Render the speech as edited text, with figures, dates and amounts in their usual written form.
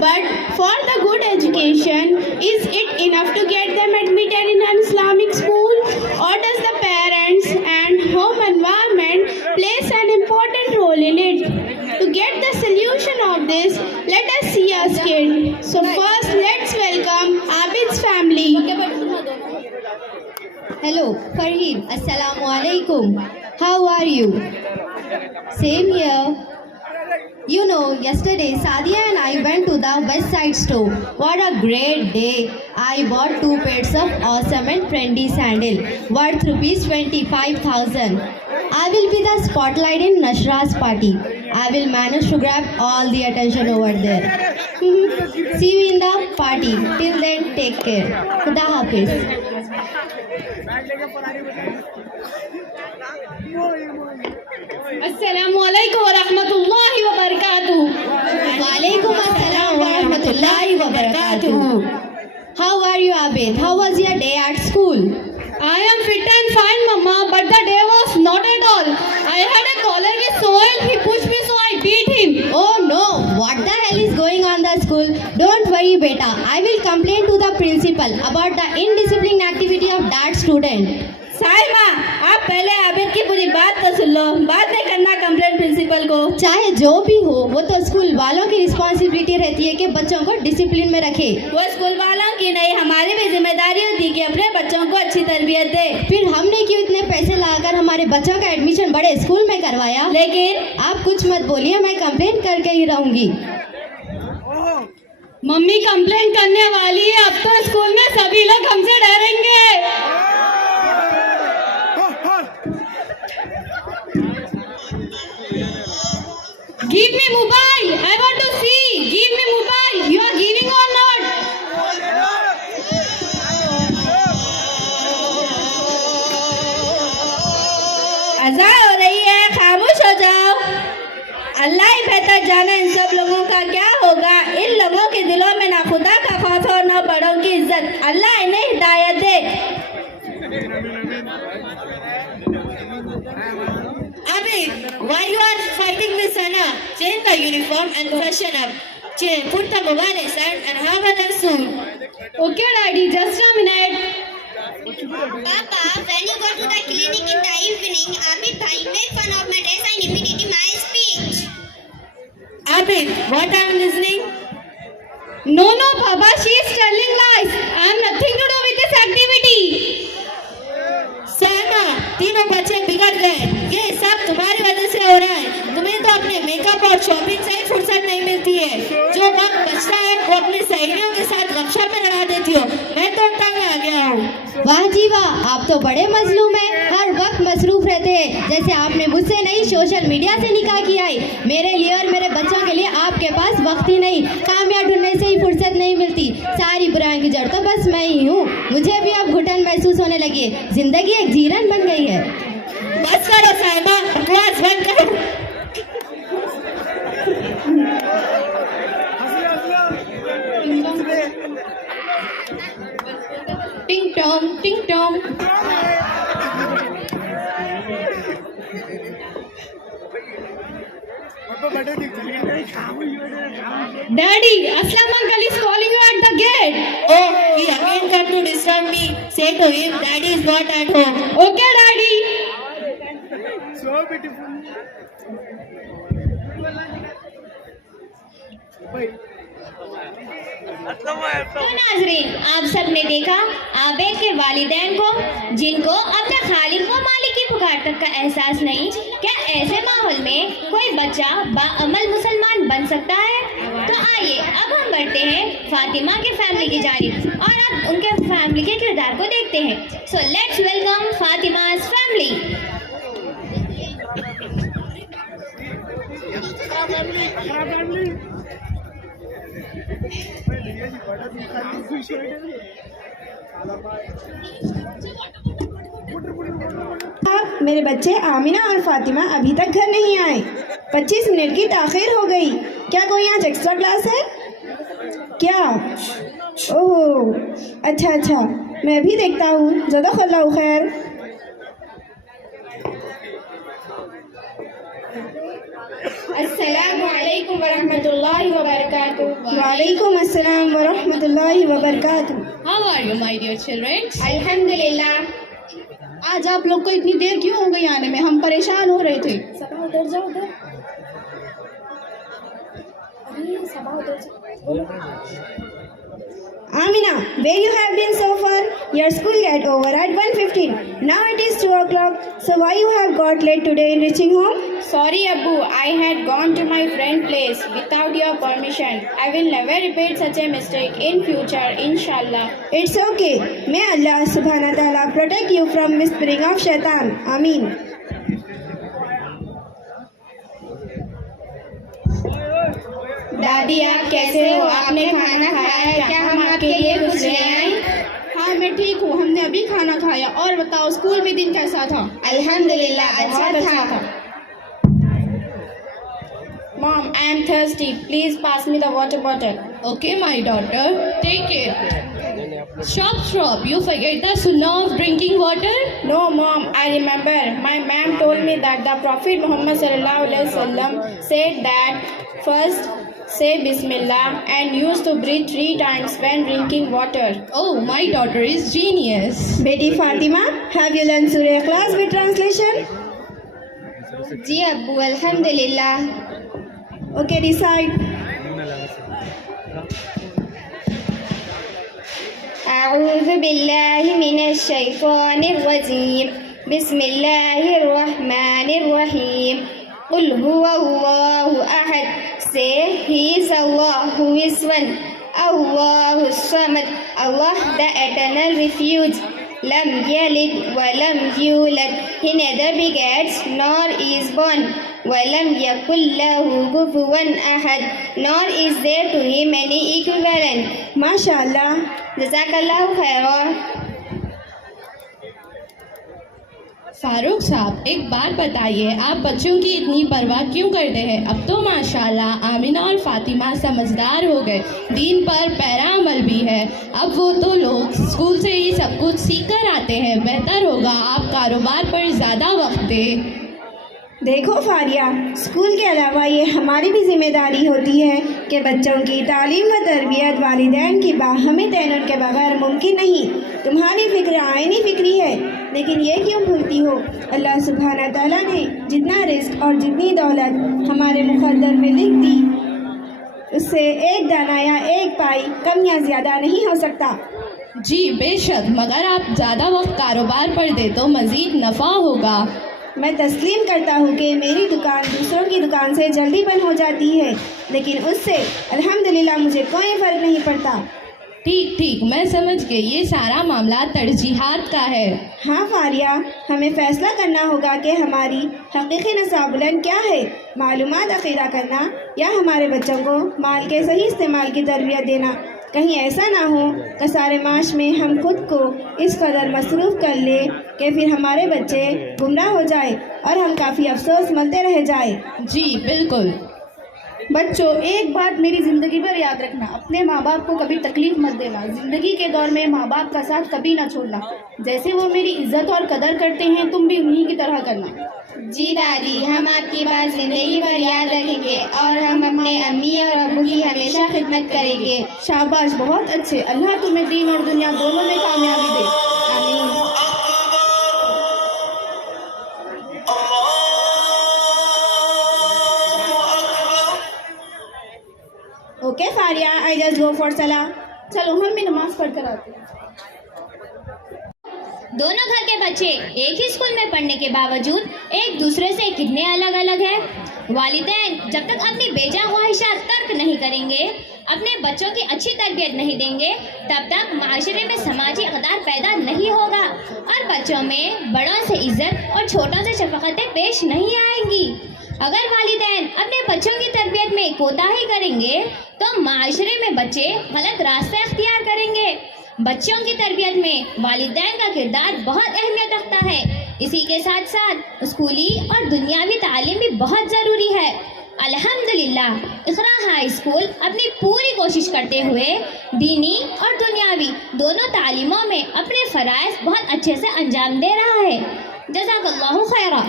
But for the good education, is it enough to get them admitted in an Islamic school? Or does the parents and home environment plays an important role in it? To get the solution of this, let us see a skit. So first, let's welcome Abid's family. Hello, Farheen. Assalamu alaikum. How are you? Same here. You know, yesterday Sadia and I went to the West Side store. What a great day. I bought 2 pairs of awesome and trendy sandal worth rupees 25,000. I will be the spotlight in Nashra's party. I will manage to grab all the attention over there. See you in the party. Till then, take care. Khuda Hafiz. Assalamu alaikum wa rahmatullahi wa barakatuh. Walaikum assalam wa rahmatullahi wa barakatuh. How are you, Abid? How was your day at school? I am fit and fine, Mama, but the day was not at all. I had a colleague with Sohail. He pushed me, so I beat him. Oh no, what the hell is going on the school? Don't worry, beta. I will complain to the principal about the indisciplined activity of that student. साहिबा, आप पहले आबिद की पूरी बात तो सुन लो, बाद में करना कंप्लेंट प्रिंसिपल को। चाहे जो भी हो, वो तो स्कूल वालों की रिस्पॉन्सिबिलिटी रहती है कि बच्चों को डिसिप्लिन में रखे। वो स्कूल वालों की नहीं, हमारी भी जिम्मेदारी होती है कि अपने बच्चों को अच्छी तरबियत दे। फिर हमने क्यों इतने पैसे लगाकर हमारे बच्चों का एडमिशन बड़े स्कूल में करवाया? लेकिन आप कुछ मत बोलिए, मैं कंप्लेन करके ही रहूंगी। मम्मी कंप्लेंट करने वाली है, अब तो स्कूल में सभी लोग हमसे डरेंगे। Give me mobile. I want to see. Give me mobile. You are giving or not? अज़ान हो रही है, खामोश हो जाओ। अल्लाह ही बेहतर जाने इन सब लोगों का क्या होगा। इन लोगों के दिलों में ना खुदा का खौफ और ना बड़ों की इज्जत। अल्लाह इन्हें हिदायत दे। Abid, why you are fighting with Sana? Change the uniform and freshen up. Put the mobile aside and have another soon. Okay, Daddy, just a minute. Papa, when you go to the clinic in the evening, Abid bhai make fun of my dress and imitating my speech. Abid, what I am listening? No, Papa, she is telling lies. I have nothing to do with this activity. Sana, तीनों बच्चे बिगड़ गए। ये सब तुम्हारी वजह से हो रहा है। तुम्हें तो अपने मेकअप और शॉपिंग से ही फुर्सत नहीं मिलती है। जो वक्त बचता है वो अपनी सहेलियों के साथ गपशप में लड़ा देती हो। मैं तो तंग आ गया हूँ। वाह जी वाह, आप तो बड़े मजलूम हैं, हर वक्त मसरूफ रहते हैं। जैसे आपने मुझसे नहीं सोशल मीडिया से निकाह किया है। मेरे लिए और मेरे बच्चों के लिए आपके पास वक्त ही नहीं, कामयाब ढूंढने से ही फुर्सत नहीं मिलती। सारी बुराइयों की जड़ तो बस मैं ही हूँ। मुझे भी अब घुटन महसूस होने लगी है, जिंदगी एक जीरन बन गई है। बस करो साहिबा, बकवास बंद करो। टिंग टोंग टिंग Tong. Daddy, Aslam uncle is calling you at the gate. Oh, he again come to disturb me. Say to him, Daddy is not at home. Okay, Daddy. So beautiful. तो नाजरीन, आप सब ने देखा आबिद के वालिदैन को, जिनको अपने खालिक व मालिक की पुकार तक का एहसास नहीं। क्या ऐसे माहौल में कोई बच्चा बाअमल मुसलमान बन सकता है? तो आइए अब हम बढ़ते हैं फातिमा के फैमिली की जानिब और अब उनके फैमिली के किरदार को देखते हैं। So let's welcome Fatima's family. मेरे बच्चे आमिना और फातिमा अभी तक घर नहीं आए। 25 मिनट की ताख़ीर हो गई। क्या कोई आज एक्स्ट्रा क्लास है क्या? ओह अच्छा, मैं भी देखता हूँ। जज़ाकल्लाहु खैर। السلام علیکم ورحمۃ اللہ وبرکاتہ. وعلیکم السلام ورحمۃ اللہ وبرکاتہ. How are you, my dear children? الحمدللہ. آج آپ لوگ کو اتنی دیر کیوں ہو گئی آنے میں؟ ہم پریشان ہو رہے تھے. Amina, where you have been so far? Your school get over at 1:15. Now it is 2 o'clock. So why you have got late today in reaching home? Sorry Abbu, I had gone to my friend's place without your permission. I will never repeat such a mistake in future, inshallah. It's okay. May Allah subhanahu wa ta'ala protect you from whispering of shaitan. Ameen. دادی آپ کیسے ہو؟ آپ نے کھانا کھایا ہے کیا؟ ہم آپ کے لیے کچھ لے آئیں؟ ہاں میں ٹھیک ہوں. ہم نے ابھی کھانا کھایا. اور بتاؤ اسکول میں دن کیسا تھا؟ الحمدللہ اچھا تھا. Mom, I am thirsty. Please pass me the water bottle. Okay, my daughter, take it. Stop. You forget the sunnah of drinking water? No, Mom, I remember. My ma'am told me that the Prophet Muhammad sallallahu alaihi wasallam said that first say Bismillah and used to breathe 3 times when drinking water. Oh, my daughter is genius. Beti Fatima, have you learned Surah Ikhlas with translation? جی ابو الحمدللہ. Okay, recite. أعوذ بالله من الشيطان الرجيم. بسم الله الرحمن الرحيم. قل هو الله أحد. Say He is Allah who is one. Allah al Samad. Allah the eternal refuge. Lam yalid wa lam yulad. He neither begets nor is born. Wa lam yakul lahu kufuwan ahad. Nor is there to him any equivalent. MashaAllah. Jazakallahu khairan. فاروق صاحب ایک بات بتائیے, آپ بچوں کی اتنی پرواہ کیوں کرتے ہیں؟ اب تو ماشاءاللہ آمینہ اور فاطمہ سمجھدار ہو گئے, دین پر پیرا عمل بھی ہے. اب وہ تو لوگ اسکول سے ہی سب کچھ سیکھ کر آتے ہیں. بہتر ہوگا آپ کاروبار پر زیادہ وقت دیں. دیکھو فاریہ, اسکول کے علاوہ یہ ہماری بھی ذمہ داری ہوتی ہے کہ بچوں کی تعلیم و تربیت والدین کی باہمی تعاون کے بغیر ممکن نہیں. تمہاری فکر آئینی فکری ہے, لیکن یہ کیوں بھولتی ہو اللہ سبحانہ تعالیٰ نے جتنا رزق اور جتنی دولت ہمارے مقدر میں لکھ دی, اس سے ایک دانہ یا ایک پائی کم یا زیادہ نہیں ہو سکتا. جی بے شک, مگر آپ زیادہ وقت کاروبار پر دیں تو مزید نفع ہوگا. میں تسلیم کرتا ہوں کہ میری دکان دوسروں کی دکان سے جلدی بند ہو جاتی ہے, لیکن اس سے الحمدللہ مجھے کوئی فرق نہیں پڑتا. ٹھیک میں سمجھ گئی, یہ سارا معاملہ ترجیحات کا ہے. ہاں فاریہ, ہمیں فیصلہ کرنا ہوگا کہ ہماری حقیقی نصاب بلند کیا ہے, معلومات عقیدہ کرنا یا ہمارے بچوں کو مال کے صحیح استعمال کی تربیت دینا. کہیں ایسا نہ ہو کہ سارے معاش میں ہم خود کو اس قدر مصروف کر لیں کہ پھر ہمارے بچے گمراہ ہو جائے اور ہم کافی افسوس ملتے رہ جائے. جی بالکل. بچوں ایک بات میری زندگی پر یاد رکھنا, اپنے ماں باپ کو کبھی تکلیف مت دینا. زندگی کے دور میں ماں باپ کا ساتھ کبھی نہ چھوڑنا. جیسے وہ میری عزت اور قدر کرتے ہیں تم بھی انہی کی طرح کرنا. جی دادی, ہم آپ کی بات زندگی بھر یاد رکھیں گے اور ہم اپنے امی اور ابو کی ہمیشہ خدمت کریں گے. شاباش, بہت اچھے. اللہ تمہیں دین اور دنیا دونوں میں کامیابی دے. آمین. Okay Faria, I just go for salah. چلو ہم بھی نماز پڑھ کر آتے ہیں. دونوں گھر کے بچے ایک ہی اسکول میں پڑھنے کے باوجود ایک دوسرے سے کتنے الگ الگ ہیں. والدین جب تک اپنی بیجا خواہشات ترک نہیں کریں گے, اپنے بچوں کی اچھی تربیت نہیں دیں گے, تب تک معاشرے میں سماجی اقدار پیدا نہیں ہوگا اور بچوں میں بڑوں سے عزت اور چھوٹوں سے شفقتیں پیش نہیں آئیں گی. اگر والدین اپنے بچوں کی تربیت میں کوتاہی کریں گے تو معاشرے میں بچے غلط راستہ اختیار کریں گے. بچوں کی تربیت میں والدین کا کردار بہت اہمیت رکھتا ہے. اسی کے ساتھ ساتھ اسکولی اور دنیاوی تعلیم بھی بہت ضروری ہے. الحمدللہ اقرا ہائی اسکول اپنی پوری کوشش کرتے ہوئے دینی اور دنیاوی دونوں تعلیموں میں اپنے فرائض بہت اچھے سے انجام دے رہا ہے. جزاک اللہ خیرہ.